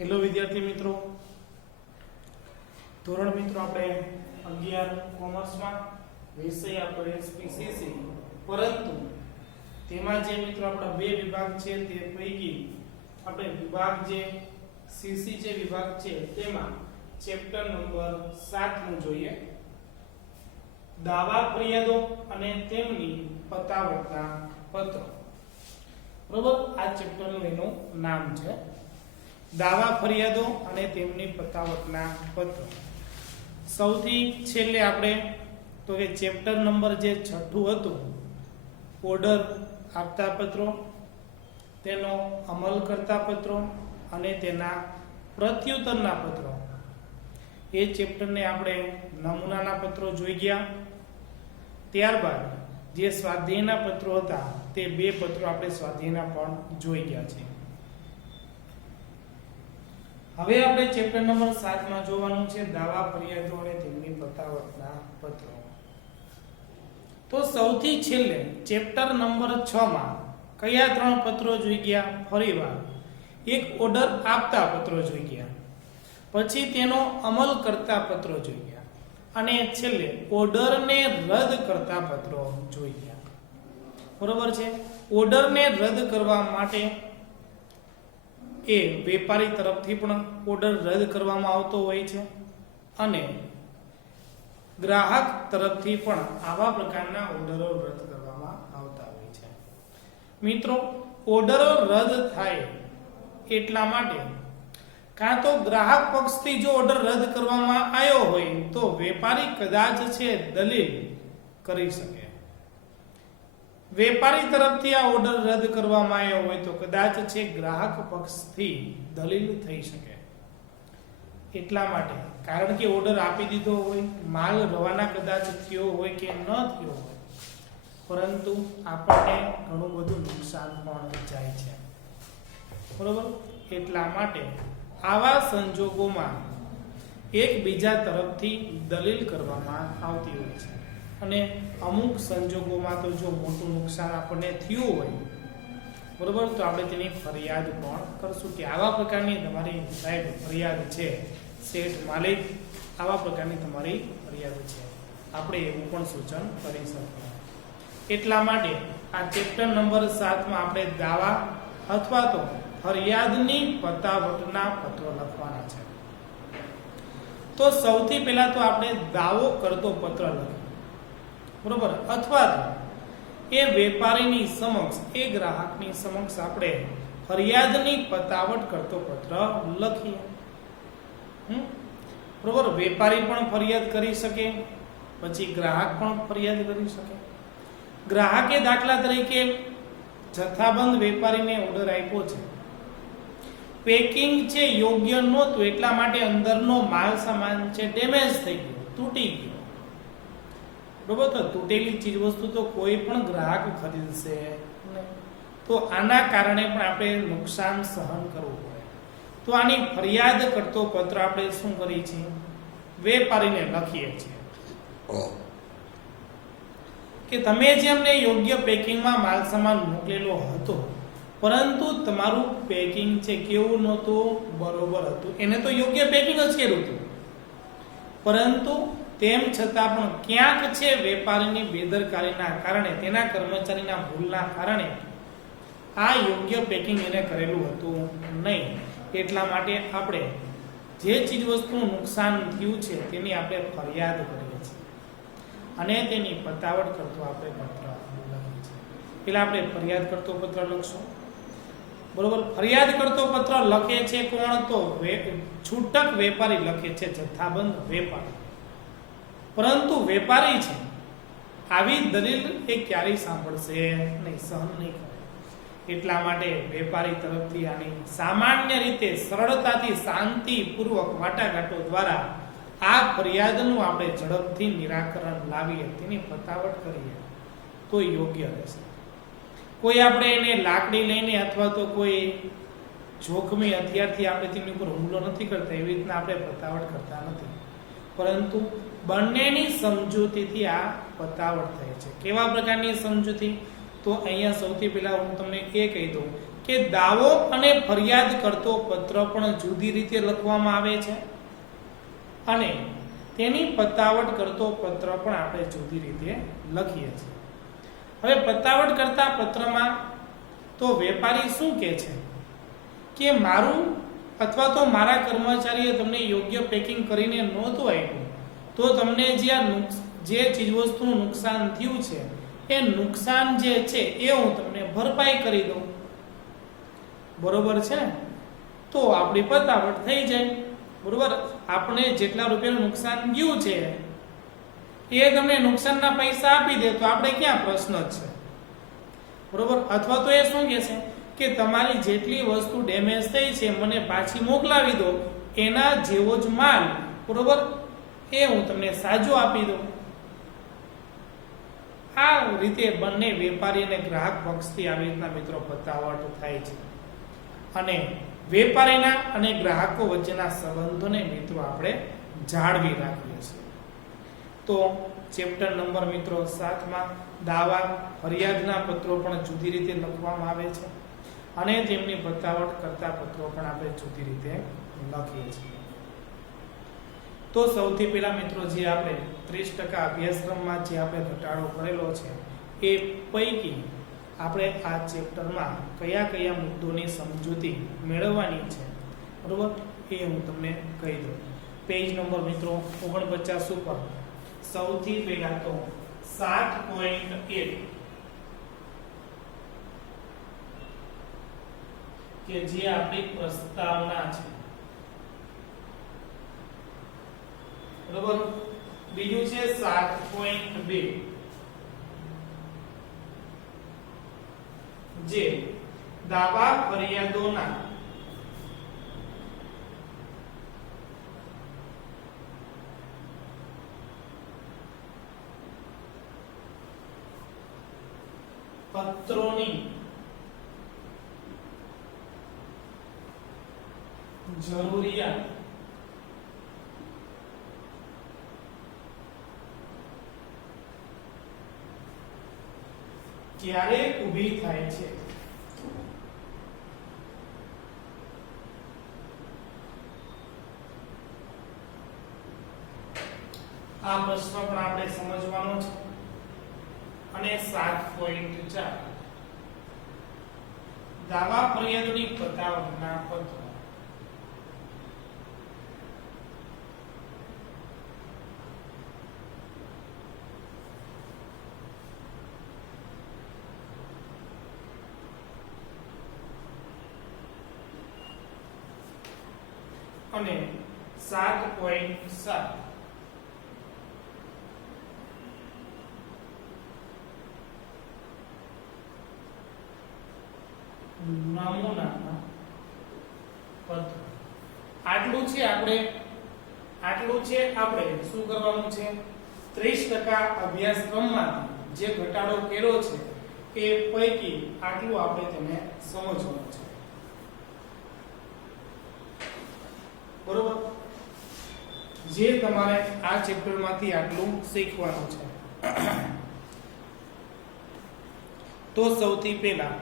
Hello વિદ્યાર્થી મિત્રો, ધોરણ મિત્રો આપણે 11 કોમર્સમાં વિષય આપણે એસપીસીસી, પરંતુ તેમાં જે મિત્રો આપણા બે વિભાગ છે તે પૈકી આપણે વિભાગ જે સીસી જે વિભાગ છે તેમાં ચેપ્ટર નંબર 7 નું જોઈએ, દાવા ફરિયાદો અને તેમની પતાવટના પત્રો. બરોબર, આ ચેપ્ટરનું એનું નામ છે દાવા ફરિયાદો અને તેમની પતાવટના પત્રો. સૌથી છેલ્લે આપણે તો કે ચેપ્ટર નંબર જે 6 હતું, ઓર્ડર આપતા પત્રો, તેનો અમલ કરતા પત્રો અને તેના પ્રત્યુત્તરના પત્રો, એ ચેપ્ટરને આપણે નમૂનાના પત્રો જોઈ ગયા. ત્યારબાદ જે સ્વાધ્યાયના પત્રો હતા તે બે પત્રો આપણે સ્વાધ્યાયના પણ જોઈ ગયા છે. હવે આપણે ચેપ્ટર નંબર 7 માં જોવાનું છે દાવા ફરિયાદો અને તેમની પતાવટના પત્રો. તો સૌથી છેલ્લે ચેપ્ટર નંબર 6 માં કયા ત્રણ પત્રો જોઈ ગયા? ફરીવાર એક ઓર્ડર આપતા પત્રો જોઈ ગયા, પછી તેનો અમલ કરતા પત્રો જોઈ ગયા અને છેલ્લે ઓર્ડરને રદ કરતા પત્રો જોઈ ગયા. બરોબર છે. ઓર્ડરને રદ કરવા માટે એ વેપારી તરફથી પણ ઓર્ડર રદ કરવામાં આવતો હોય છે અને ગ્રાહક તરફથી પણ આવા પ્રકારના ઓર્ડરો રદ કરવામાં આવતા હોય છે. મિત્રો, ઓર્ડરો રદ થાય એટલા માટે કાં તો ગ્રાહક પક્ષથી જો ઓર્ડર રદ કરવામાં આવ્યો હોય તો વેપારી કદાચ છે દલીલ કરી શકે. વેપારી તરફથી આ ઓર્ડર રદ કરવામાં આવ્યો હોય તો કદાચ છે ગ્રાહક પક્ષથી દલીલ થઈ શકે. એટલા માટે, કારણ કે ઓર્ડર આપી દીધો હોય, માલ રવાના કદાચ થયો હોય કે ન થયો હોય, પરંતુ આપણને ઘણું બધું નુકસાન પણ જાય છે. બરોબર, એટલા માટે આવા સંજોગોમાં એકબીજા તરફથી દલીલ કરવામાં આવતી હોય છે અને અમુક સંજોગોમાં તો જો મોટું નુકસાન આપણને થયું હોય, બરોબર, તો આપણે તેની ફરિયાદ પણ કરશું કે આવા પ્રકારની તમારી સાહેબ ફરિયાદ છે, શેઠ માલિક આવા પ્રકારની તમારી ફરિયાદ છે, આપણે એવું પણ સૂચન કરી શકીએ. એટલા માટે આ ચેપ્ટર નંબર 7 માં આપણે દાવા અથવા તો ફરિયાદની પતાવટના પત્રો લખવાના છે. તો સૌથી પહેલા તો આપણે દાવો કરતો પત્ર લખીએ, બરોબર, અથવા તો એ વેપારીની સમક્ષ, એ ગ્રાહકની સમક્ષ આપણે ફરિયાદની પતાવટ કરતો પત્ર લખીએ. બરોબર, વેપારી પણ ફરિયાદ કરી શકે, પછી ગ્રાહક પણ ફરિયાદ કરી શકે. ગ્રાહકે દાખલા તરીકે જથ્થાબંધ વેપારીને ઓર્ડર આપ્યો છે, પેકિંગ છે યોગ્ય નહોતું, એટલા માટે અંદરનો માલ સામાન છે ડેમેજ થઈ ગયો, તૂટી ગયો. બરોબર, તો તૂટેલી ચીજ વસ્તુ તો કોઈ પણ ગ્રાહક ખરીદશે નહીં, તો આના કારણે પણ આપણે નુકસાન સહન કરવું પડે. તો આની ફરિયાદ કરતો પત્ર આપણે શું કરીએ છીએ? વેપારીને લખીએ છીએ કે તમે જે અમને યોગ્ય પેકિંગમાં માલ સામાન મોકલેલો હતો, પરંતુ તમારું પેકિંગ છે કેવું નહોતું? બરોબર હતું, એને તો યોગ્ય પેકિંગ જ કર્યું હતું, પરંતુ તેમ છતાં પણ ક્યાંક છે વેપારીની બેદરકારીના કારણે, તેના કર્મચારીના ભૂલના કારણે આ યોગ્ય પેકિંગ એને કરેલું હતું નહીં. એટલા માટે આપણે જે ચીજ વસ્તુનું નુકસાન થયું છે તેની આપણે ફરિયાદ કરીએ છીએ અને તેની પતાવટ કરતો આપણે પત્ર લખીએ છીએ. પેલા આપણે ફરિયાદ કરતો પત્ર લખશું. બરોબર, ફરિયાદ કરતો પત્ર લખે છે કોણ? તો છૂટક વેપારી લખે છે, જથ્થાબંધ વેપારી. પરંતુ વેપારી છે આવી દલીલ એ ક્યારેય સાંભળશે નહીં, સહન નહીં કરે. એટલા માટે વેપારી તરફથી આની સામાન્ય રીતે સરળતાથી શાંતિપૂર્વક વાટાઘાટો દ્વારા આ ફરિયાદનું આપણે ઝડપથી નિરાકરણ લાવીએ, તેની પતાવટ કરીએ તો યોગ્ય રહેશે. કોઈ આપણે એને લાકડી લઈને અથવા તો કોઈ જોખમી હથિયારથી આપણે તેની ઉપર હુમલો નથી કરતા, એવી રીતના આપણે પતાવટ કરતા નથી, પરંતુ બંનેની સમજૂતીથી આ પતાવટ થાય છે. કેવા પ્રકારની સમજૂતી? તો અહીંયા સૌથી પહેલા હું તમને એ કહી દઉં કે દાવો અને ફરિયાદ કરતો પત્ર પણ જુદી રીતે લખવામાં આવે છે અને તેની પતાવટ કરતો પત્ર પણ આપણે જુદી રીતે લખીએ છીએ. હવે પતાવટ કરતા પત્રમાં તો વેપારી શું કહે છે કે મારું અથવા તો મારા કર્મચારીએ તમને યોગ્ય પેકિંગ કરીને નહોતું આપ્યું તો તમને જે ચીજવસ્તુનું નુકસાન થયું છે એ નુકસાન જે છે એ હું તમને ભરપાઈ કરી દઉં. બરોબર છે ને? તો આપણી પતાવટ થઈ જાય. બરોબર, આપણે જેટલા રૂપિયાનું નુકસાન ગયું છે એ તમને નુકસાનના પૈસા આપી દે તો આપણે ક્યાં પ્રશ્ન જ છે. બરોબર, અથવા તો એ શું કહે છે કે તમારી જેટલી વસ્તુ ડેમેજ થઈ છે મને પાછી મોકલાવી દો, એના જેવો જ માલ બરોબર એ હું તમને સાજો આપી દઉં. આ રીતે બંને વેપારી અને ગ્રાહક પક્ષથી આવી રીતના મિત્રો પતાવટ થાય છે અને વેપારીના અને ગ્રાહકો વચ્ચેના સંબંધોને મિત્રો આપણે જાળવી રાખીએ છીએ. તો ચેપ્ટર નંબર મિત્રો 7 માં દાવા ફરિયાદના પત્રો પણ જુદી રીતે લખવામાં આવે છે અને તેમની પતાવટ કરતા પત્રો પણ આપણે જુદી રીતે લખીએ છીએ. તો સૌથી પહેલા મિત્રો જે આપણે 30% અભ્યાસક્રમમાં જે આપણે ઘટાડો કરેલો છે એ પૈકી આપણે આ ચેપ્ટરમાં કયા કયા મુદ્દોની સમજૂતી મેળવવાની છે બરોબર એ હું તમને કહી દઉં. પેજ નંબર મિત્રો 49 ઉપર સૌથી પહેલા તો 7.1 કે જે આપણી પ્રસ્તાવના છે બરોબર. બીજું છે 7.2 જે દાવા ફરિયાદોના પત્રોની જરૂરિયાત ક્યારે ઊભી થાય છે. આ પ્રશ્ન પણ આપણે સમજવાનો છે. અને 7.4 દાવા ફરિયાદોની પતાવટના પત્રો. અને 7.7 નમૂનાના પત્ર. આટલું છે આપણે શું કરવાનું છે 30% અભ્યાસક્રમમાં જે ઘટાડો કર્યો છે એ પૈકી આટલું આપણે તેને સમજવાનું છે બરોબર. જે તમારે આ ચેપ્ટરમાંથી આટલું શીખવાનું છે. તો સૌથી પહેલા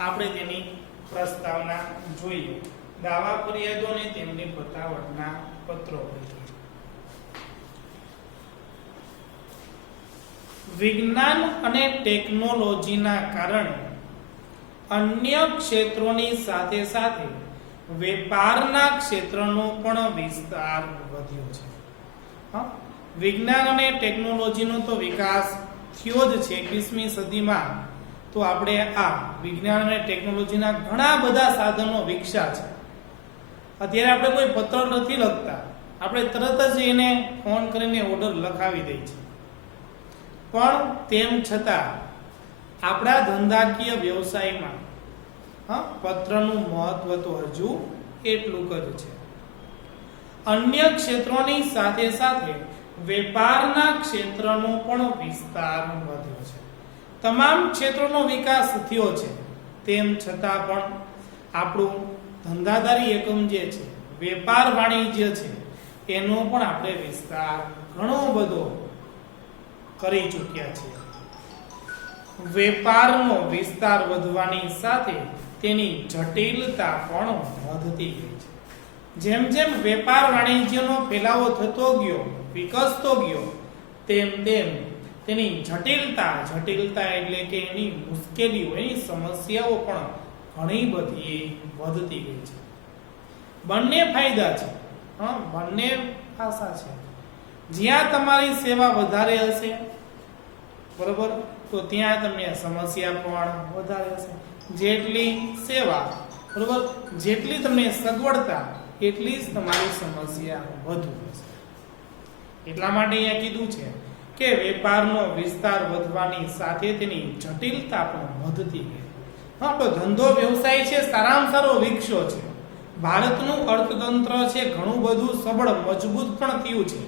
આપણે તેની પ્રસ્તાવના જોઈએ. દાવા ફરિયાદો અને તેમની પતાવટના પત્રો. વિજ્ઞાન અને ટેકનોલોજીના કારણે અન્ય ક્ષેત્રોની સાથે સાથે વેપારના ક્ષેત્રનો પણ વિસ્તાર વધ્યો છે. વિજ્ઞાન અને ટેકનોલોજીનો તો વિકાસ થયો જ છે 21મી સદીમાં. તો આપણે આ વિજ્ઞાન અને ટેકનોલોજીના ઘણા બધા સાધનો વિકસ્યા છે. અત્યારે આપણે કોઈ પત્ર નથી લખતા, આપણે તરત જ એને ફોન કરીને ઓર્ડર લખાવી દઈએ છીએ. પણ તેમ છતાં આપણા ધંધાકીય વ્યવસાયમાં પત્રનું મહત્વ તો હજુ એટલું જ છે. અન્ય ક્ષેત્રોની સાથે સાથે વેપારના ક્ષેત્રનો પણ વિસ્તાર વધ્યો છે. તમામ ક્ષેત્રોનો વિકાસ થયો છે. તેમ છતાં પણ આપણું ધંધાદારી એકમ જે છે, વેપાર વાણિજ્ય છે, એનો પણ આપણે વિસ્તાર ઘણો બધો કરી ચૂક્યા છીએ. વેપારનો વિસ્તાર વધવાની સાથે તેની જટિલતા પણ વધતી ગઈ છે. જેમ જેમ વેપાર વાણિજ્યનો ફેલાવો થતો ગયો, વિકસતો ગયો, તેમ તેમ તેની જટિલતા એટલે કે એની મુશ્કેલીઓ, એની સમસ્યાઓ પણ ઘણી બધી વધતી ગઈ છે. બંને ફાયદા છે, બંને પાસા છે. જ્યાં તમારી સેવા વધારે હશે, બરોબર, તો ત્યાં તમને સમસ્યા પણ વધારે હશે. જેટલી સેવા, બરોબર, જેટલી તમને સગવડતા એટલી જ તમારી સમસ્યા વધુ હશે. એટલા માટે અહીંયા કીધું છે કે વેપારનો વિસ્તાર વધવાની સાથે તેની જટિલતા પણ વધતી ગઈ. તો ધંધો વ્યવસાય છે સારામાં સારો વિકસ્યો છે. ભારતનું અર્થતંત્ર છે ઘણું બધું સબળ મજબૂત પણ થયું છે,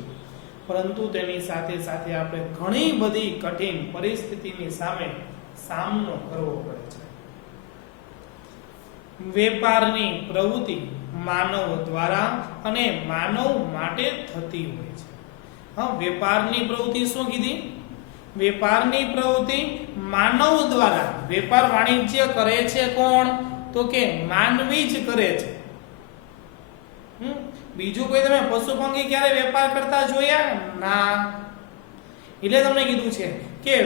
પરંતુ તેની સાથે સાથે આપણે ઘણી બધી કઠિન પરિસ્થિતિની સામે સામનો કરવો પડે છે. વેપારની પ્રવૃત્તિ માનવ દ્વારા અને માનવ માટે થતી હોય છે. વેપારની પ્રવૃત્તિ શું કીધી? વેપારની પ્રવૃત્તિ માનવ દ્વારા. વેપાર વાણિજ્ય કરે છે કોણ? તો કે માનવી જ કરે છે. બીજું કોઈ તમે પશુ પંખી ક્યારે વેપાર કરતા જોયા? ના. એટલે તમને કીધું છે કે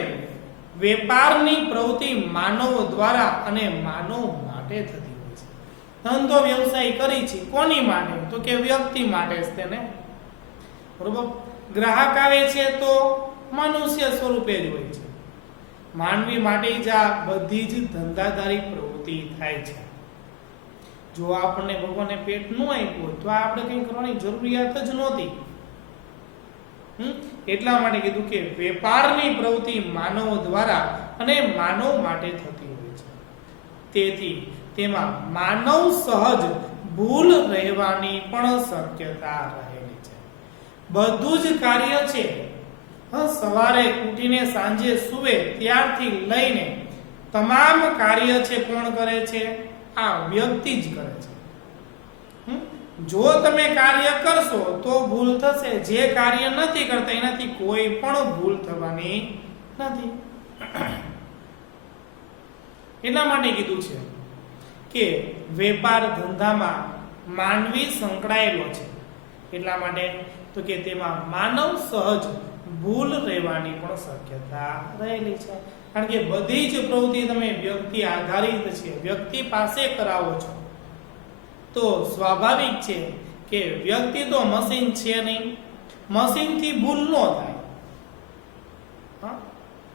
વેપારની પ્રવૃત્તિ માનવ દ્વારા અને માનવ માટે થતી હોય છે. ધંધો વ્યવસાય કરી છે કોની માટે? તો કે વ્યક્તિ માટે જ તેને, બરોબર. ગ્રાહક આવે છે તો મનુષ્ય સ્વરૂપે જ હોય છે. માનવી માટે જ આ બધી જ ધંધાદારી પ્રવૃત્તિ થાય છે. જો આપણને ભગવાને પેટ ન આપ્યું તો આપણે કંઈ કરવાની જરૂરિયાત જ નહોતી. એટલા માટે કીધું કે વેપારની પ્રવૃત્તિ માનવ દ્વારા અને માનવ માટે થતી હોય છે. તેથી તેમાં માનવ સહજ ભૂલ રહેવાની પણ શક્યતા રહેલી છે. બધું જ કાર્ય છે, સવારે ઉઠીને સાંજે સૂવે ત્યારથી લઈને તમામ કાર્ય છે કોણ કરે છે? આ વ્યક્તિ જ કરે છે. જો તમે કાર્ય કરશો તો ભૂલ થશે. જે કાર્ય નથી કરતા એનાથી કોઈ પણ ભૂલ થવાની નથી. એટલા માટે કીધું છે કે વેપાર ધંધામાં માનવી સંકળાયેલો છે. એટલા માટે તો કે તેમાં માનવ સહજ ભૂલ રહેવાની પણ શક્યતા રહેલી છે. કારણ કે બધી જ પ્રવૃત્તિ તમે વ્યક્તિ આધારિત છે, વ્યક્તિ પાસે કરાવો છો, તો સ્વાભાવિક છે કે વ્યક્તિ તો મશીન છે નહીં, મશીનથી ભૂલ ન થાય.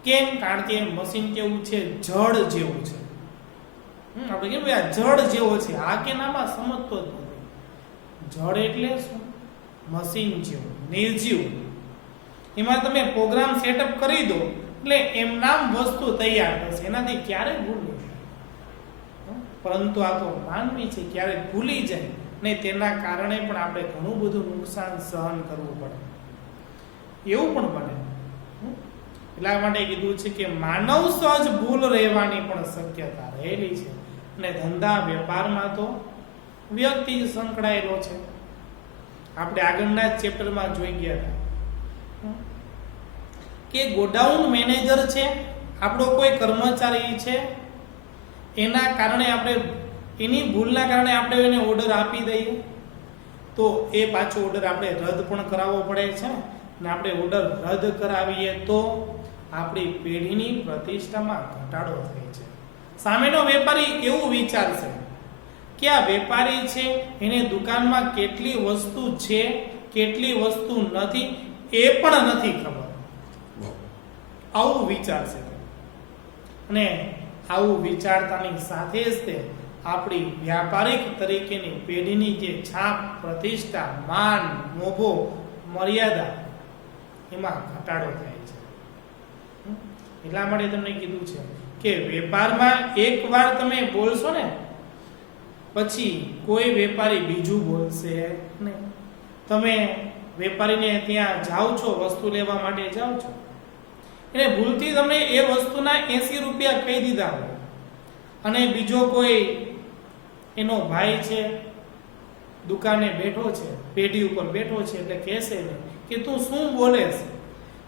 કેમ? કારણ કે મશીન કેવું છે? જળ જેવું છે. આપણે કેમ આ જળ જેવો છે, આ કે નામાં સમજતો જ નથી. જળ એટલે શું? મશીન જેવું, નિર્જીવ. એમાં તમે પ્રોગ્રામ સેટઅપ કરી દો એટલે એમ નામ વસ્તુ તૈયાર થશે, એનાથી ક્યારેય ભૂલ નહીં થાય. પરંતુ આ તો માનવી છે, ક્યારેક ભૂલી જાય ને તેના કારણે પણ આપણે ઘણું બધું નુકસાન સહન કરવું પડે, એવું પણ બને. એટલા માટે કીધું છે કે માનવ સહજ ભૂલ રહેવાની પણ શક્યતા રહેલી છે. અને ધંધા વેપારમાં તો વ્યક્તિ જ સંકળાયેલો છે. આપણે આગળના ચેપ્ટરમાં જોઈ ગયા હતા કે ગોડાઉન મેનેજર છે, આપણો કોઈ કર્મચારી છે, એના કારણે આપણે એની ભૂલના કારણે આપણે એને ઓર્ડર આપી દઈએ તો એ પાછો ઓર્ડર આપણે રદ પણ કરાવવો પડે છે. અને આપણે ઓર્ડર રદ કરાવીએ તો આપણી પેઢીની પ્રતિષ્ઠામાં ઘટાડો થાય છે. સામેનો વેપારી એવું વિચારશે કે આ વેપારી છે એને દુકાનમાં કેટલી વસ્તુ છે કેટલી વસ્તુ નથી એ પણ નથી ખબર, આવું વિચારશે. અને આવું વિચારતાની સાથે જ તે આપણી વ્યાપારિક તરીકેની પેઢીની જે છાપ, પ્રતિષ્ઠા, માન, મોભો, મર્યાદા એમાં ઘટાડો થાય છે. એટલા માટે તમને કીધું છે કે વેપારમાં એકવાર તમે બોલશો ને પછી કોઈ વેપારી બીજું બોલશે નહીં. તમે વેપારીને ત્યાં જાઓ છો, વસ્તુ લેવા માટે જાઓ છો, એને ભૂલથી તમને એ વસ્તુના 80 રૂપિયા કહી દીધા હોય અને બીજો કોઈ એનો ભાઈ છે દુકાને બેઠો છે, પેઢી ઉપર બેઠો છે એટલે કહેશે કે તું શું બોલેશ,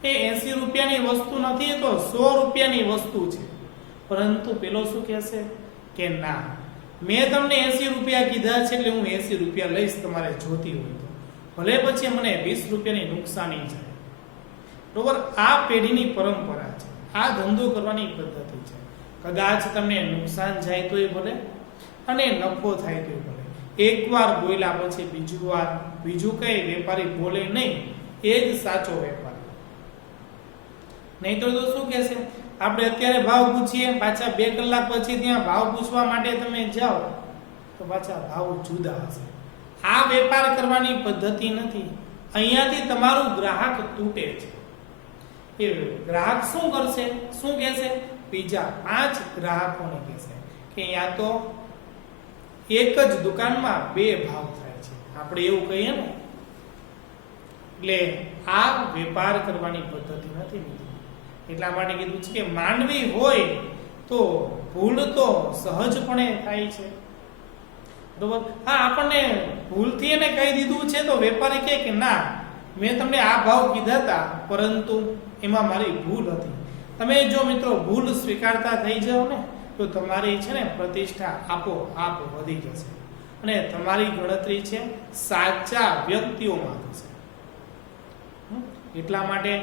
એ 80 રૂપિયાની વસ્તુ નથી, એ તો 100 રૂપિયાની વસ્તુ છે. પરંતુ પેલો શું કહેશે કે ના, મેં તમને 80 રૂપિયા કીધા છે એટલે હું 80 રૂપિયા લઈશ, તમારે જોતી હોય તો, ભલે પછી મને 20 રૂપિયાની નુકસાની જાય. બરોબર, આ પેઢીની પરંપરા છે, આ ધંધો કરવાની પદ્ધતિ છે. કદાચ તમને નુકસાન જાય તોય ભલે અને નફો થાય તોય ભલે, એકવાર બોલ્યા પછી બીજું કઈ વેપારી બોલે નહીં, એ જ સાચો વેપારી. નહીં તો શું કહેશે, આપણે અત્યારે ભાવ પૂછીએ, પાછા 2 કલાક પછી ત્યાં ભાવ પૂછવા માટે તમે જાઓ તો પાછા ભાવ જુદા હશે. આ વેપાર કરવાની પદ્ધતિ નથી. અહીંયાથી તમારું ગ્રાહક તૂટે છે. એ ગ્રાહક શું કરશે, શું કહેશે, બીજા 5 ગ્રાહકોને કહેશે કે યા તો એક જ દુકાનમાં 2 ભાવ થાય છે, આપણે એવું કહીએ ને. એટલે આ વેપાર કરવાની પદ્ધતિ નથી મિત્રો. એટલા માટે કીધું છે કે માનવી હોય તો ભૂલ તો સહજપણે થાય છે. બરોબર, હા, આપણને ભૂલથી એને કહી દીધું છે તો વેપારી કહે કે ના, મેં તમને આ ભાવ કીધા હતા પરંતુ એમાં મારી ભૂલ હતી. તમે જો મિત્રો ભૂલ સ્વીકારતા થઈ જાઓ ને તો તમારી છે ને પ્રતિષ્ઠા આપોઆપ વધી જશે અને તમારી ગણતરી છે સાચા વ્યક્તિઓમાં થશે. એટલા માટે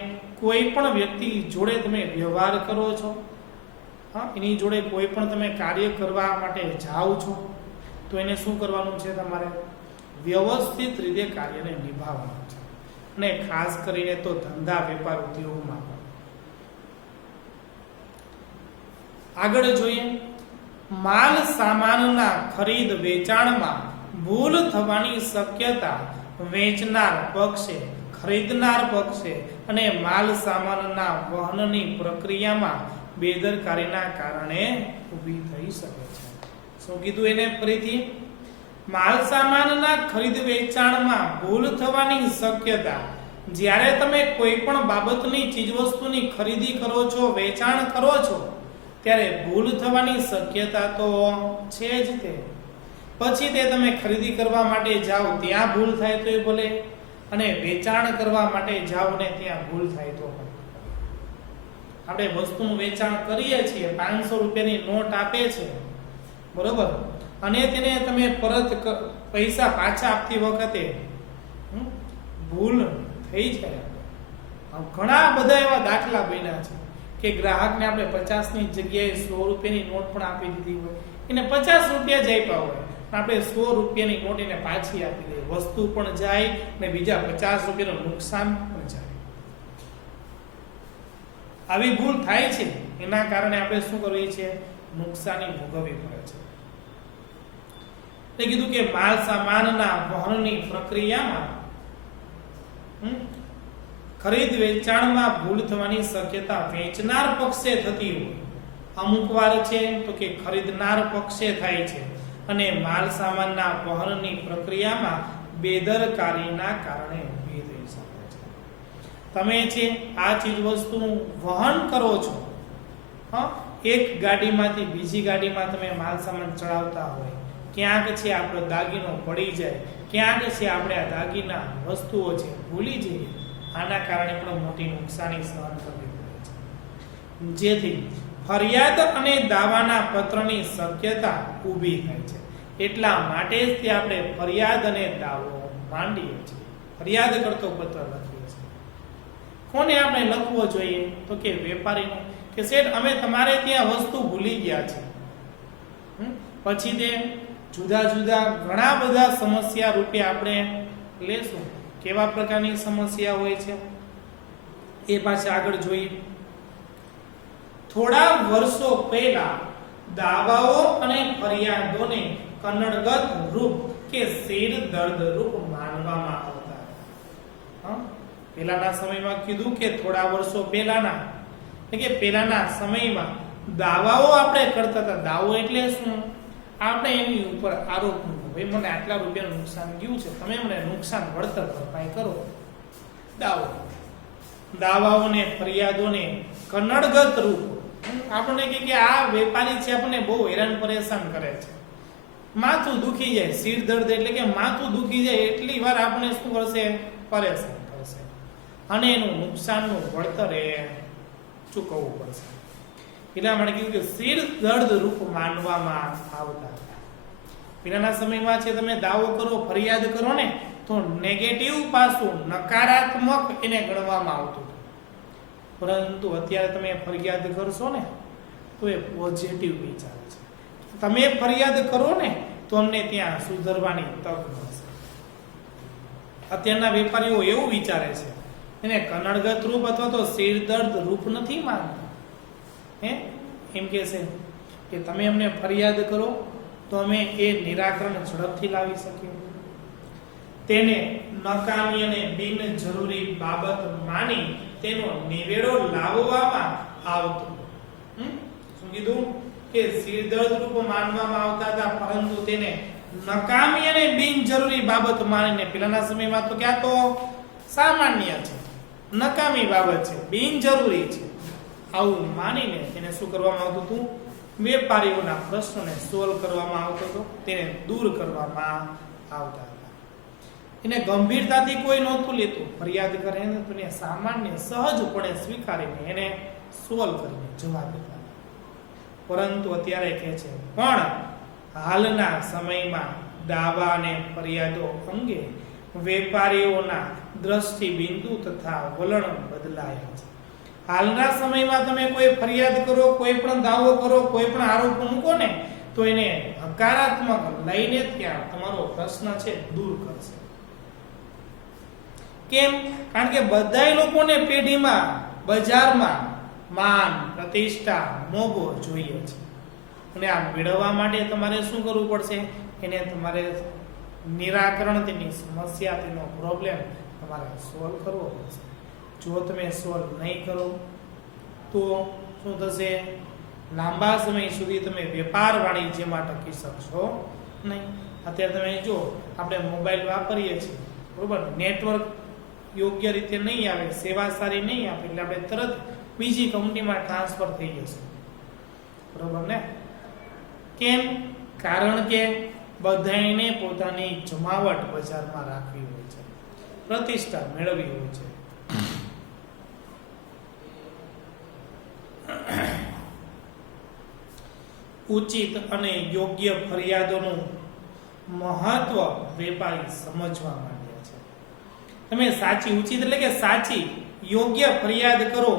કોઈ પણ વ્યક્તિ જોડે તમે વ્યવહાર કરો છો, એની જોડે કોઈ પણ તમે કાર્ય કરવા માટે જાઓ છો તો એને શું કરવાનું છે, તમારે વ્યવસ્થિત રીતે કાર્યને નિભાવવાનું છે. અને ખાસ કરીને તો ધંધા વેપાર ઉદ્યોગમાં. આગળ જોઈએ, માલ સામાનના ખરીદ વેચાણમાં ભૂલ થવાની શક્યતા વેચનાર પક્ષે, ખરીદનાર પક્ષે અને માલ સામાનના વહનની પ્રક્રિયામાં બેદરકારીના કારણે ઊભી થઈ શકે છે. શું કીધું એને ફરીથી, માલ સામાનના ખરીદ વેચાણમાં ભૂલ થવાની શક્યતા, જ્યારે તમે કોઈ પણ બાબતની ચીજવસ્તુની ખરીદી કરો છો, વેચાણ કરો છો, ત્યારે ભૂલ થવાની શક્યતા તો છે જ. તે પછી તે તમે ખરીદી કરવા માટે જાઓ ત્યાં ભૂલ થાય તો ભલે, અને વેચાણ કરવા માટે જાઓ ને ત્યાં ભૂલ થાય તો પણ. આપણે વસ્તુનું વેચાણ કરીએ છીએ, 500 રૂપિયાની નોટ આપે છે, બરોબર, અને તેને તમે પરત પૈસા પાછા આપતી વખતે ભૂલ થઈ જાય. ઘણા બધા એવા દાખલા બન્યા છે કે ગ્રાહકને આપણે 50 ની જગ્યાએ 100 રૂપિયાની નોટ પણ આપી દીધી હોય, એને 50 રૂપિયા જ આપ્યા હોય, આપણે 100 રૂપિયાની નોટ એને પાછી આપી દઈએ, વસ્તુ પણ જાય ને બીજા 50 રૂપિયાનું નુકસાન પણ જાય. આવી ભૂલ થાય છે, એના કારણે આપણે શું કરવું છે, નુકસાની ભોગવવી પડે છે. એટલે કીધું કે માલ સામાનના વહનની પ્રક્રિયામાં ખરીદ વેચાણમાં ભૂલ થવાની શક્યતા વેચનાર પક્ષે થતી હોય, અમુક વાર છે તો કે ખરીદનાર પક્ષે થાય છે, અને માલ સામાનના વહનની પ્રક્રિયામાં બેદરકારીના કારણે ઊભી થઈ શકે છે. તમે છે આ ચીજ વસ્તુનું વહન કરો છો, એક ગાડીમાંથી બીજી ગાડીમાં તમે માલ સામાન ચડાવતા હોય, ક્યાંક છે આપણો દાગીનો પડી જાય, ક્યાંક છે આપણે આ દાગીના વસ્તુઓ છે ભૂલી જઈએ, આના કારણે પણ મોટી નુકસાની સહન કરવી પડે છે. જેથી ફરિયાદ અને દાવાના પત્રની શક્યતા ઊભી થાય છે. એટલા માટે જ તે આપણે ફરિયાદ અને દાવો માંડીએ છીએ, ફરિયાદ કરતો પત્ર લખીએ છીએ. કોને આપણે લખવો જોઈએ, તો કે વેપારીને, કે શેઠ અમે તમારે ત્યાં વસ્તુ ભૂલી ગયા છે. પછી તે જુદા જુદા ઘણા બધા સમસ્યા રૂપે આપણે લેશું. કેવા પ્રકારની સમસ્યા હોય છે એ પાછા આગળ જોઈએ. થોડા વર્ષો પહેલા દાવાઓ અને ફરિયાદોને કન્નડગત રૂપ કે શિર દર્દ રૂપ માનવામાં આવતા. પહેલાના સમયમાં કીધું કે થોડા વર્ષો પહેલાના, એટલે કે પહેલાના સમયમાં દાવાઓ આપણે કરતા હતા. દાવો એટલે શું, આપણે એની ઉપર આરોપ મૂકો, ભાઈ મને આટલા રૂપિયાનું નુકસાન ગયું છે, તમે મને નુકસાન વળતર ભરપાઈ કરો. દાવાઓને ફરિયાદોને કન્નડગત રૂપ, આપણને કે આ વેપારી છે આપણને બહુ હેરાન પરેશાન કરે છે, માથું દુખી જાય, શિર દર્દ એટલે કે માથું દુખી જાય એટલી વાર આપણે શું કરશે, પરેશાન કરશે, અને એનું નુકસાનનું વળતર એ ચૂકવવું પડશે. એટલા માટે કીધું કે શિર દર્દ રૂપ માનવામાં આવતા. પહેલાના સમયમાં છે તમે દાવો કરો, ફરિયાદ કરો ને તો નેગેટિવ પાસું, નકારાત્મક એને ગણવામાં આવતું હતું. પરંતુ અત્યારે તમે ફરિયાદ કરશો ને તો એ પોઝિટિવ વિચાર છે. તમે ફરિયાદ કરો ને તો અમને ત્યાં સુધરવાની તક મળશે. અત્યારના વેપારીઓ એવું વિચારે છે, એને કનડગત રૂપ અથવા તો શિરદર્દ રૂપ નથી માનતા. એમ કે છે કે તમે અમને ફરિયાદ કરો તો અમે એ નિરાકરણ ઝડપથી લાવી શકીએ. તેને નકામી અને બિનજરૂરી બાબત માની તેનો નિવેડો લાવવામાં આવતો. શું કીધું કે શિરદર્દ રૂપ માનવામાં આવતા હતા, પરંતુ તેને નકામી અને બિનજરૂરી બાબત માનીને, પેલાના સમયમાં તો ક્યાં તો સામાન્ય છે, નકામી બાબત છે, બિનજરૂરી છે, આવું માનીને તેને શું કરવામાં આવતું હતું? વેપારીઓના પ્રશ્નોને સોલ્વ કરવામાં આવતો હતો, તેને દૂર કરવામાં આવતા હતા. એને ગંભીરતાથી કોઈ નહોતું લેતું. ફરિયાદ કરે ને તો એને સામાન્ય સહજપણે સ્વીકારીને એને સોલ્વ કરીને જવા દેતા. પરંતુ અત્યારે કહે છે પણ હાલના સમયમાં દાવા અને ફરિયાદો અંગે વેપારીઓના દ્રષ્ટિબિંદુ તથા વલણ બદલાયા છે. હાલના સમયમાં તમે કોઈ ફરિયાદ કરો, કોઈ પણ દાવો કરો, કોઈ પણ આરોપ મૂકો ને તો એને હકારાત્મક લઈને ત્યાં તમારો પ્રશ્ન છે દૂર કરશે. કેમ? કારણ કે બધા લોકોને પેઢીમાં, બજારમાં માન, પ્રતિષ્ઠા, મોભો જોઈએ છે. અને આ મેળવવા માટે તમારે શું કરવું પડશે? એને તમારે નિરાકરણ, તેની સમસ્યા, તેનો પ્રોબ્લેમ તમારે સોલ્વ કરવો પડશે. જો તમે સોલ્વ નહીં કરો તો શું થશે? લાંબા સમય સુધી તમે વેપાર વાણિજ્યમાં ટકી શકશો નહીં. અત્યારે તમે જો આપણે મોબાઈલ વાપરીએ છીએ, બરોબર, નેટવર્ક યોગ્ય રીતે નહીં આવે, સેવા સારી નહીં આપે એટલે આપણે તરત બીજી કંપનીમાં ટ્રાન્સફર થઈ જશે, બરોબર ને? કેમ? કારણ કે બધાને પોતાની જમાવટ બજારમાં રાખવી હોય છે, પ્રતિષ્ઠા મેળવવી હોય છે. ઉચિત અને યોગ્ય ફરિયાદોનું મહત્વ વેપારી સમજવા માંડ્યા છે. તમે સાચી, ઉચિત એટલે કે સાચી, યોગ્ય ફરિયાદ કરો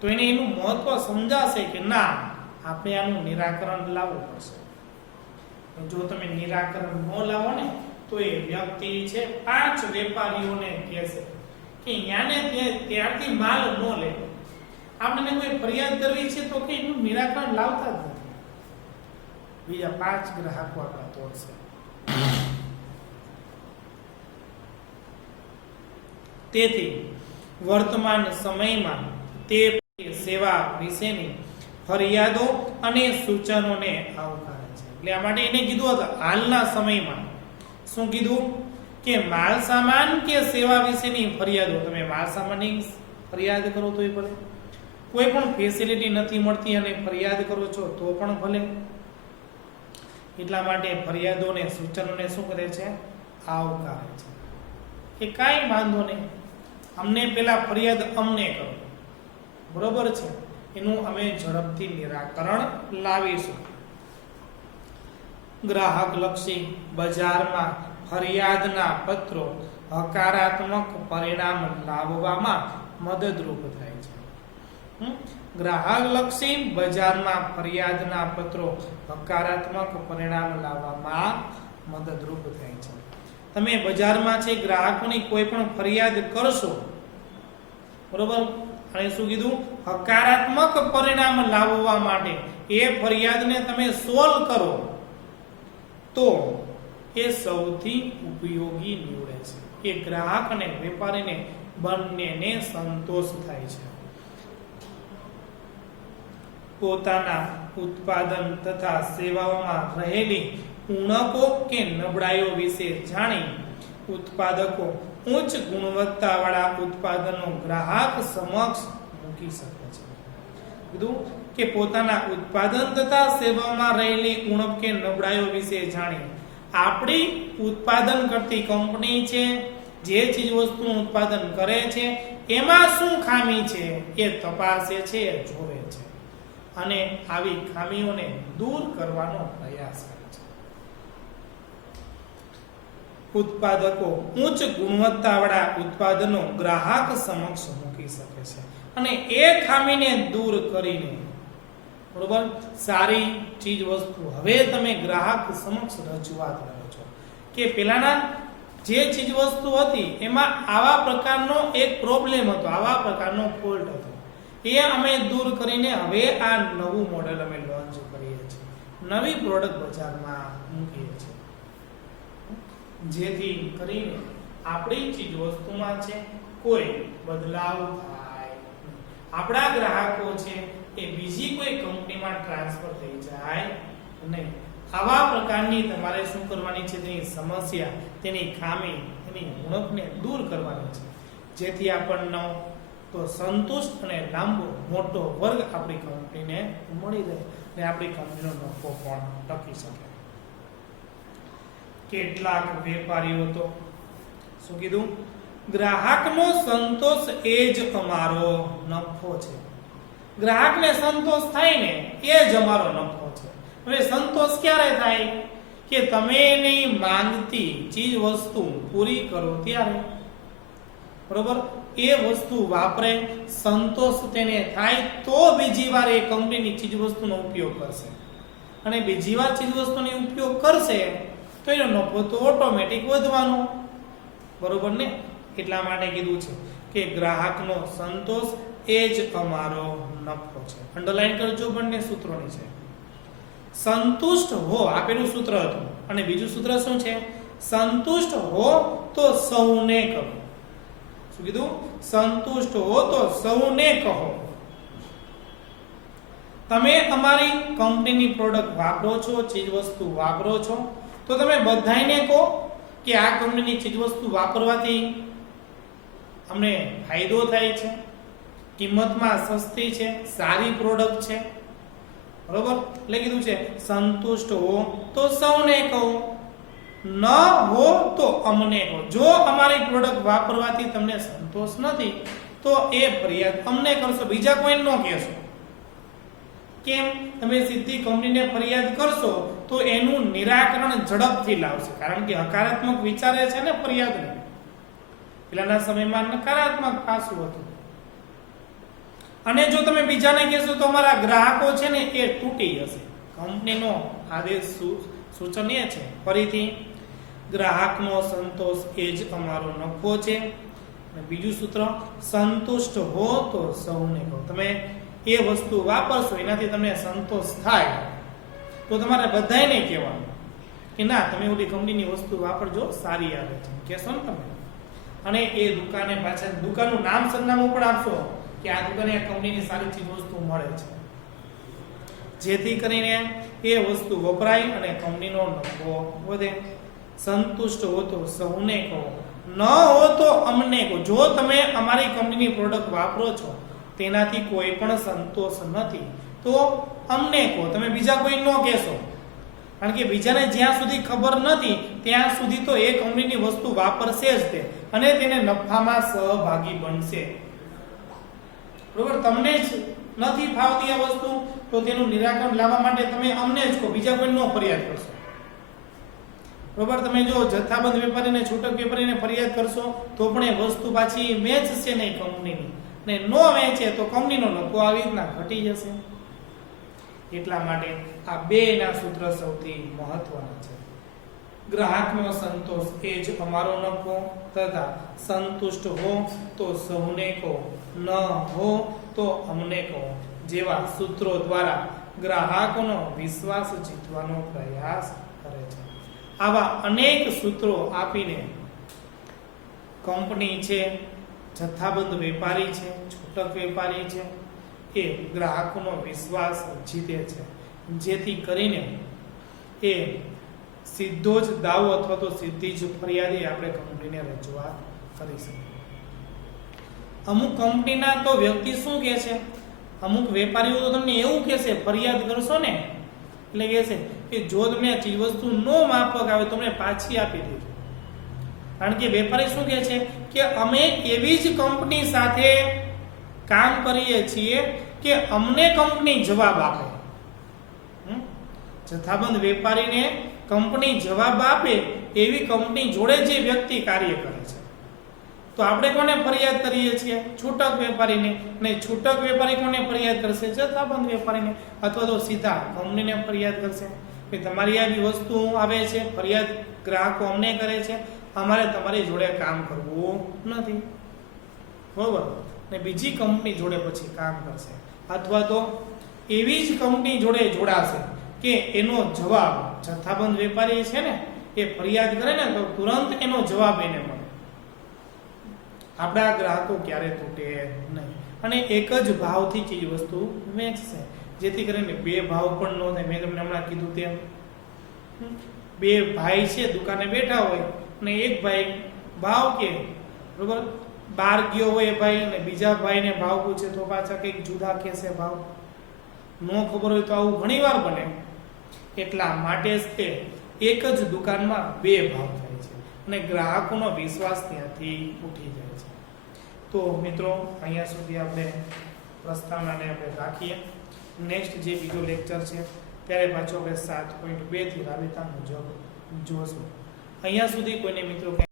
તો એને એનું મહત્વ સમજાશે કે ના, આપણે આનું નિરાકરણ લાવવું પડશે. જો તમે નિરાકરણ ન લાવો ને તો એ વ્યક્તિ છે 5 વેપારીઓને કહેશે કે યાને ત્યારથી માલ ન લે. આપણે કોઈ ફરિયાદ કરવી છે તો કે એનું નિરાકરણ લાવતા જ નથી. બીજા 5 ગ્રાહકો આપણા તોડશે. તેથી વર્તમાન સમયમાં તે સેવા વિશેની ફરિયાદો અને સૂચનોને આવકારે છે. એટલે આ માટે એને કીધું હતું હાલના સમયમાં. શું કીધું? કે માલ સામાન કે સેવા વિશેની ફરિયાદો. તમે માલ સામાનની ફરિયાદ કરો તોય ભલે, કોઈ પણ ફેસિલિટી નથી મળતી અને ફરિયાદ કરો છો તો પણ ભલે. એટલા માટે ફરિયાદોને, સૂચનોને શું કરે છે? આવકારે છે. કે કાંઈ વાંધો નહીં, અમને પેલા ફરિયાદ અમને કરો, બરોબર છે, એનું અમે ઝડપથી નિરાકરણ લાવીશું. ગ્રાહક લક્ષી બજારમાં ફરિયાદના પત્રો હકારાત્મક પરિણામ લાવવામાં મદદરૂપ થાય છે. ગ્રાહક લક્ષી બજારમાં ફરિયાદના પત્રો હકારાત્મક પરિણામ લાવવામાં મદદરૂપ થાય છે. તમે બજારમાં છે ગ્રાહકોની કોઈ પણ ફરિયાદ કરશો, બરોબર, અને શું કીધું? હકારાત્મક પરિણામ લાવવા માટે એ ફરિયાદને તમે સોલ્વ કરો તો એ સૌથી ઉપયોગી નીવડે છે. એ ગ્રાહક અને વેપારીને બંનેને સંતોષ થાય છે. પોતાના ઉત્પાદન તથા સેવાઓમાં રહેલી ઉણપો કે નબળાઈઓ વિશે જાણી ઉત્પાદકો ઉચ્ચ ગુણવત્તાવાળા ઉત્પાદનો ગ્રાહક સમક્ષ મૂકી શકે છે. કીધું કે પોતાના ઉત્પાદન તથા સેવામાં રહેલી ઉણપ કે નબળાઈઓ વિશે જાણી આપણી ઉત્પાદન કરતી કંપની છે, જે ચીજ વસ્તુનું ઉત્પાદન કરે છે એમાં શું ખામી છે એ તપાસે છે, જોવે છે અને આવી ખામીઓને દૂર કરવાનો પ્રયાસ કરે છે. ઉત્પાદકો ઉચ્ચ ગુણવત્તાવાળા ઉત્પાદનો ગ્રાહક સમક્ષ મૂકી શકે છે અને એ ખામીને દૂર કરીને, બરોબર, સારી ચીજ વસ્તુ હવે તમે ગ્રાહક સમક્ષ રજૂઆત કરો છો કે પેલાના જે ચીજ વસ્તુ હતી એમાં આવા પ્રકારનો એક પ્રોબ્લેમ હતો, આવા પ્રકારનો ફોલ્ટ હતો, એ અમે દૂર કરીને હવે આ નવું મોડેલ અમે લોન્ચ કરીએ છીએ, નવી પ્રોડક્ટ બજારમાં મૂકીએ છીએ, જેથી કરીને આપણી ચીજ વસ્તુમાં છે કોઈ બદલાવ થાય, આપણા ગ્રાહકો છે એ બીજી કોઈ કંપનીમાં ટ્રાન્સફર થઈ જાય નહીં. આવા પ્રકારની તમારે શું કરવાની છે? તેની સમસ્યા, તેની ખામી, તેની ઉણપને દૂર કરવાની છે, જેથી આપણને તો સંતુષ્ટ અને લાંબો મોટો વર્ગ આપણી કંપનીને મળી રહે અને આપણી કંપનીનો નફો પણ ટકી શકે. કેટલાક વેપારીઓ તો શું કીધું? ગ્રાહકનો સંતોષ એ જ અમારો નફો છે. ગ્રાહકને સંતોષ થાય ને એ જ અમારો નફો છે. હવે સંતોષ ક્યારે થાય? કે તમે એની માંગતી ચીજ વસ્તુ પૂરી કરો ત્યારે, બરોબર, એ વસ્તુ વાપરે, સંતોષ તેને થાય તો બીજી વાર એ કંપનીની ચીજ વસ્તુનો ઉપયોગ કરશે, અને બીજી વાર ચીજ વસ્તુનો ઉપયોગ કરશે તો એનો નફો તો ઓટોમેટિક વધવાનો, બરોબર ને? એટલા માટે કીધું છે કે ગ્રાહકનો સંતોષ એ જ અમારો નફો છે. અંડરલાઈન કરજો, બંને સૂત્રોની છે. સંતુષ્ટ હો આપેલું સૂત્ર હતું, અને બીજું સૂત્ર શું છે? સંતુષ્ટ હો તો સૌને કહો. શું કીધું? સંતુષ્ટ હો તો સૌને કહો. તમે અમારી કંપનીની પ્રોડક્ટ વાપરો છો, ચીજ વસ્તુ વાપરો છો, તો તમે બધાને કહો કે આ કંપનીની ચીજ વસ્તુ વાપરવાથી અમને ફાયદો થાય છે, કિંમતમાં સસ્તી છે, સારી પ્રોડક્ટ છે, બરોબર? એટલે કીધું છે સંતુષ્ટ હો તો સૌને કહો, ન હો તો અમને કહો. જો અમારી પ્રોડક્ટ વાપરવાથી તમને સંતોષ નથી તો એ ફરિયાદ અમને કરશો, બીજા કોઈ ન કહેશો. કેમ? તમે સીધી કંપનીને ફરિયાદ કરશો તો એનું નિરાકરણ ઝડપથી લાવશે, કારણ કે હકારાત્મક વિચારે છે ને ફરિયાદને. પહેલાના સમયમાં નકારાત્મક પાસું હતું, અને જો તમે બીજાને કહેશો તો અમારા ગ્રાહકો છે ને એ તૂટી જશે. કંપનીનો આદેશ સૂચન એ છે, ફરીથી, ગ્રાહકનો સંતોષ એ જ અમારો નફો છે. અને બીજું સૂત્ર, સંતુષ્ટ હો તો સૌને કહો. તમે એ વસ્તુ વાપરશો, એનાથી તમને સંતોષ થાય તો તમારે બધાને કહેવાનું કે ના, તમે ઓલી કંપનીની વસ્તુ વાપરજો, સારી આવે છે, કહેશો ને તમે. અને એ દુકાને પાછા દુકાનનું નામ સરનામું પણ આપશો કે આ દુકાને આ કંપનીની સારી ચીજ વસ્તુ મળે છે, જેથી કરીને એ વસ્તુ વપરાય અને કંપનીનો નફો વધે. સંતુષ્ટ હો તો સૌને કહો, ન હો તો અમને કહો. જો તમે અમારી કંપનીની પ્રોડક્ટ વાપરો છો, તેનાથી કોઈ પણ સંતોષ નથી તો અમને કહો, તમે બીજા કોઈ ન કહેશો. કારણ કે બીજાને જ્યાં સુધી ખબર નથી ત્યાં સુધી તો એ કંપનીની વસ્તુ વાપરશે જ તે, અને તેને નફામાં સહભાગી બનશે, બરોબર? તમને જ નથી ફાવતી આ વસ્તુ તો તેનું નિરાકરણ લાવવા માટે તમે અમને જ કહો, બીજા કોઈ ન ફરિયાદ કરશો, બરોબર? તમે જો જથ્થાબંધ વેપારીને, છૂટક વેપારીને ફરિયાદ કરશો તો પણ એ વસ્તુ પાછી વેચશે નહીં કંપનીની, ને નો વેચે તો કંપનીનો નફો આવી રીતના ઘટી જશે. એટલા માટે આ બેના સૂત્ર સૌથી મહત્વના છે. ગ્રાહકનો સંતોષ એ જ અમારો નફો, તથા સંતુષ્ટ હો તો સૌને કહો, ન હો તો અમને કહો જેવા સૂત્રો દ્વારા ગ્રાહકોનો વિશ્વાસ જીતવાનો પ્રયાસ કરે છે. આવા અનેક સૂત્રો આપીને કંપની છે, જથ્થાબંધ વેપારી છે, છૂટક વેપારી છે, એ ગ્રાહકોનો વિશ્વાસ જીતે છે, જેથી કરીને એ સીધો જ દાવો અથવા તો સીધી જ ફરિયાદી આપણે કંપનીને રજૂઆત કરી શકીએ. અમુક કંપનીના તો વ્યક્તિ શું કહે છે, અમુક વેપારીઓ તો તમને એવું કહેશે, ફરિયાદ કરશો ને એટલે કહેશે કે જો તમને આ ચીજ વસ્તુ નો માફક આવે તો અમને પાછી આપી દેજો. કારણ કે વેપારી શું કહે છે કે અમે એવી જ કંપની સાથે કામ કરીએ છીએ કે અમને કંપની જવાબ આપે. જથ્થાબંધ વેપારીને કંપની જવાબ આપે એવી કંપની જોડે જે વ્યક્તિ કાર્ય કરે છે, તો આપણે કોને ફરિયાદ કરીએ છીએ? છૂટક વેપારીને. ને છૂટક વેપારી કોને ફરિયાદ કરશે? જથ્થાબંધ વેપારીને. અથવા તો સીધા કંપનીને ફરિયાદ કરશે કે તમારી આવી વસ્તુ આવે છે, ફરિયાદ ગ્રાહકો અમને કરે છે, અમારે તમારી જોડે કામ કરવું નથી, બરોબર. ને બીજી કંપની જોડે પછી કામ કરશે, અથવા તો એવી જ કંપની જોડે જોડાશે કે એનો જવાબ જથ્થાબંધ વેપારી છે ને એ ફરિયાદ કરે ને તો તુરંત એનો જવાબ એને મળે. આપણા ગ્રાહકો ક્યારે તૂટે નહીં. અને એક જ ભાવથી ચીજ વસ્તુ વેચશે, જેથી કરીને બે ભાવ પણ ન થાય. મેં તમને હમણાં કીધું તેમ, બે ભાઈ છે દુકાને બેઠા હોય અને એક ભાઈ ભાવ કે, બરોબર, બહાર ગયો હોય એ ભાઈ ને બીજા ભાઈને ભાવ પૂછે તો પાછા કંઈક જુદા કહેશે ભાવ. ન ખબર હોય તો આવું ઘણીવાર બને. એટલા માટે જ તે એક જ દુકાનમાં બે ભાવ થાય છે અને ગ્રાહકોનો વિશ્વાસ ત્યાંથી ઉઠી જાય છે. તો મિત્રો અહીંયા સુધી આપણે પ્રસ્તાવનાને આપણે રાખીએ. નેક્સ્ટ જે બીજો લેક્ચર છે ત્યારે પાછો આપણે 7.2 થી રાબેતા મુજબ જોશું. અહીંયા સુધી કોઈને મિત્રો